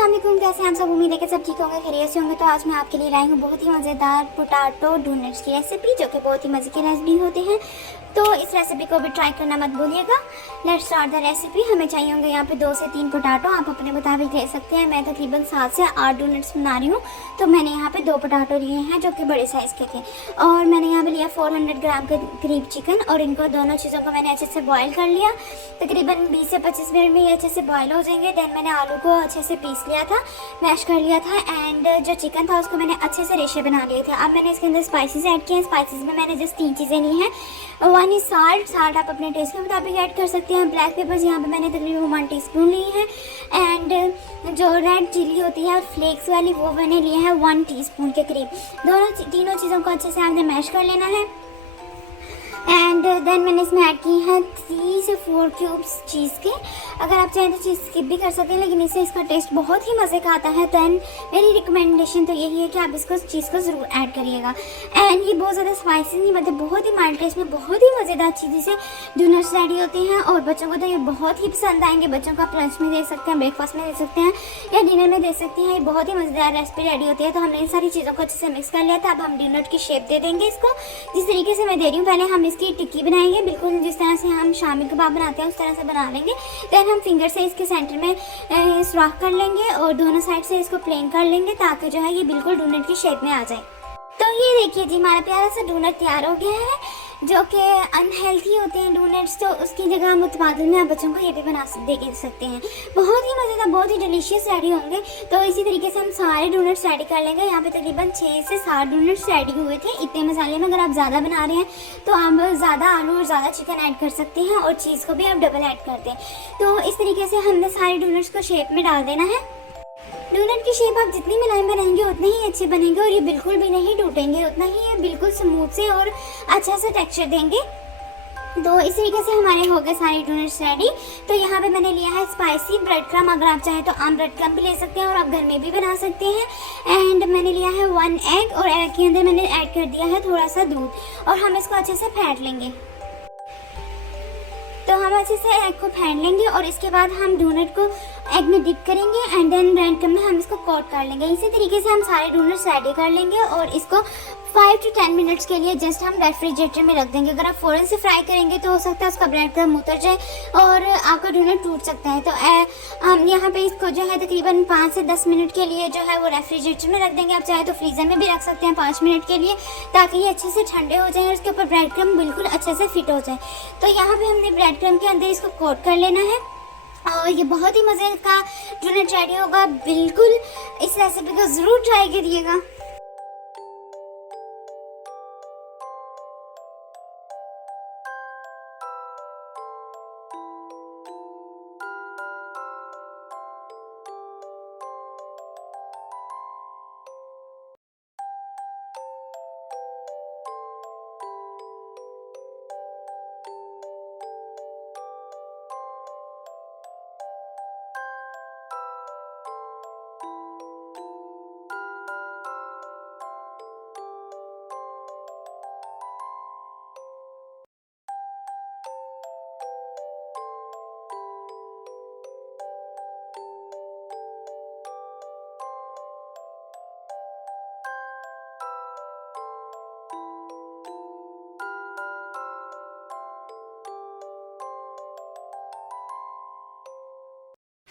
अस्सलाम वालेकुम, कैसे हैं आप सब। उम्मीद है कि सब ठीक होंगे, खैरियत से होंगे। तो आज मैं आपके लिए लाई हूँ बहुत ही मज़ेदार पोटैटो डोनट्स की रेसिपी, जो कि बहुत ही मज़े की रेसिपी होते हैं। तो इस रेसिपी को भी ट्राई करना मत भूलिएगा। Let's start the recipe. हमें चाहिए होंगे यहाँ पे 2 से 3 पोटैटो, आप अपने मुताबिक ले सकते हैं। मैं तकरीबन 7 से 8 डोनट्स बना रही हूँ, तो मैंने यहाँ पे 2 पोटैटो लिए हैं जो कि बड़े साइज़ के थे। और मैंने यहाँ पे लिया 400 ग्राम के करीब चिकन, और इनको दोनों चीज़ों को मैंने अच्छे से बॉयल कर लिया। तकरीबन 20 से 25 मिनट में ये अच्छे से बॉयल हो जाएंगे। देन मैंने आलू को अच्छे से पीस लिया था, मैश कर लिया था, एंड जो चिकन था उसको मैंने अच्छे से रेशे बना लिए थे। अब मैंने इसके अंदर स्पाइसेस ऐड किए हैं। स्पाइसेस में मैंने जस्ट 3 चीज़ें ली हैं। 1 इज़ साल्ट आप अपने टेस्ट के मुताबिक ऐड कर सकते हैं। ब्लैक पेपर्स यहाँ पे मैंने तकरीबन 1 टीस्पून ली है, एंड जो रेड चिली होती है फ्लेक्स वाली, वो मैंने लिया है 1 टीस्पून के करीब। तीनों चीज़ों को अच्छे से आपने मैश कर लेना है। एंड देन मैंने इसमें ऐड की है 3 से 4 क्यूब्स चीज़ के। अगर आप चाहें तो चीज़ स्किप भी कर सकते हैं, लेकिन इससे इसका टेस्ट बहुत ही मज़े का आता है। देन मेरी रिकमेंडेशन तो यही है कि आप इसको चीज़ को ज़रूर ऐड करिएगा। एंड ये बहुत ज़्यादा स्पाइसी नहीं, मतलब बहुत ही माइल्ड टेस्ट में बहुत ही मज़ेदार चीज़ें से डोनट्स रेडी होते हैं। और बच्चों को तो ये बहुत ही पसंद आएंगे। बच्चों को आप लंच में दे सकते हैं, ब्रेकफास्ट में दे सकते हैं, या डिनर में दे सकते हैं। ये बहुत ही मज़ेदार रेसिपी रेडी होती है। तो हमने इन सारी चीज़ों को अच्छे से मिक्स कर लिया था। अब हम डोनट की शेप दे देंगे इसको, जिस तरीके से मैं दे रही हूँ। पहले हम इसकी टिक्की बनाएंगे, बिल्कुल जिस तरह से हम शामी कबाब बनाते हैं उस तरह से बना लेंगे। देन हम फिंगर से इसके सेंटर में सुराख कर लेंगे और दोनों साइड से इसको प्लेन कर लेंगे, ताकि जो है ये बिल्कुल डोनट की शेप में आ जाए। तो ये देखिए जी, हमारा प्यारा सा डोनट तैयार हो गया है। जो कि अनहेल्थी होते हैं डोनट्स, तो उसकी जगह मुतबादल में आप बच्चों को ये भी बना दे सकते हैं। बहुत ही मज़ेदार, बहुत ही डिलीशियस रेडी होंगे। तो इसी तरीके से हम सारे डोनट्स रेडी कर लेंगे। यहाँ पे तकरीबन 6 से 7 डोनट्स रेडी हुए थे इतने मसाले में। अगर आप ज़्यादा बना रहे हैं तो आप ज़्यादा आलू और ज़्यादा चिकन ऐड कर सकते हैं, और चीज़ को भी आप डबल ऐड कर दें। तो इस तरीके से हमने सारे डोनट्स को शेप में डाल देना है। डोनट की शेप आप जितनी मिलाई में रहेंगे उतने ही अच्छे बनेंगे, और ये बिल्कुल भी नहीं टूटेंगे, उतना ही ये बिल्कुल स्मूथ से और अच्छा सा टेक्सचर देंगे। तो इस तरीके से हमारे हो गए सारे डोनट्स रेडी। तो यहाँ पे मैंने लिया है स्पाइसी ब्रेड क्रम। अगर आप चाहें तो आम ब्रेड क्रम भी ले सकते हैं, और आप घर में भी बना सकते हैं। एंड मैंने लिया है 1 एग, और एग के अंदर मैंने ऐड कर दिया है थोड़ा सा दूध, और हम इसको अच्छे से फेंट लेंगे। तो हम अच्छे से एग को फेंट लेंगे, और इसके बाद हम डोनट को एग में डिप करेंगे, एंड देन ब्रेड क्रम में हम इसको कोट कर लेंगे। इसी तरीके से हम सारे डोनट्स रेडी कर लेंगे, और इसको 5 से 10 मिनट्स के लिए जस्ट हम रेफ्रिजरेटर में रख देंगे। अगर आप फ़ौरन से फ्राई करेंगे तो हो सकता है उसका ब्रेड क्रम उतर जाए और आपका डोनट टूट सकता है। तो हम यहाँ पे इसको जो है तकरीबन 5 से 10 मिनट के लिए जो है वो रेफ्रिजरेटर में रख देंगे। आप चाहे तो फ्रीज़र में भी रख सकते हैं 5 मिनट के लिए, ताकि ये अच्छे से ठंडे हो जाए और उसके ऊपर ब्रेड क्रम बिल्कुल अच्छे से फिट हो जाए। तो यहाँ पर हमने ब्रेड क्रम के अंदर इसको कोट कर लेना है, और ये बहुत ही मज़े का डोनट रेडी होगा। बिल्कुल इस रेसिपी को ज़रूर ट्राई करिएगा।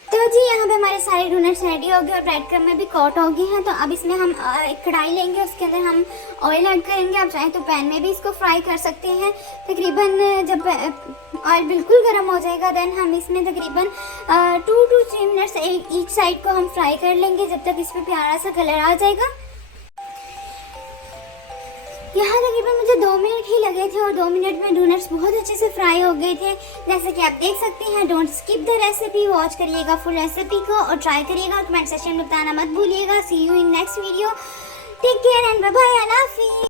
तो जी यहाँ पे हमारे सारे डोनट्स रेडी हो गए, और ब्रेड क्रम में भी कोट हो गए हैं। तो अब इसमें हम एक कढ़ाई लेंगे, उसके अंदर हम ऑयल ऐड करेंगे। आप चाहें तो पैन में भी इसको फ्राई कर सकते हैं। तकरीबन जब ऑयल बिल्कुल गर्म हो जाएगा, देन हम इसमें तकरीबन 2 to 3 मिनट्स ईच साइड को हम फ्राई कर लेंगे, जब तक इस पर प्यारा सा कलर आ जाएगा। यहाँ तकरीबन मुझे 2 मिनट ही लगे थे, और 2 मिनट में डोनट्स बहुत अच्छे से फ्राई हो गए थे, जैसे कि आप देख सकते हैं। Don't skip the recipe, watch करिएगा फुल रेसिपी को, और ट्राई करिएगा। कमेंट सेक्शन में बताना मत भूलिएगा। See you in next video. Take care and bye bye. अल्लाह हाफिज़।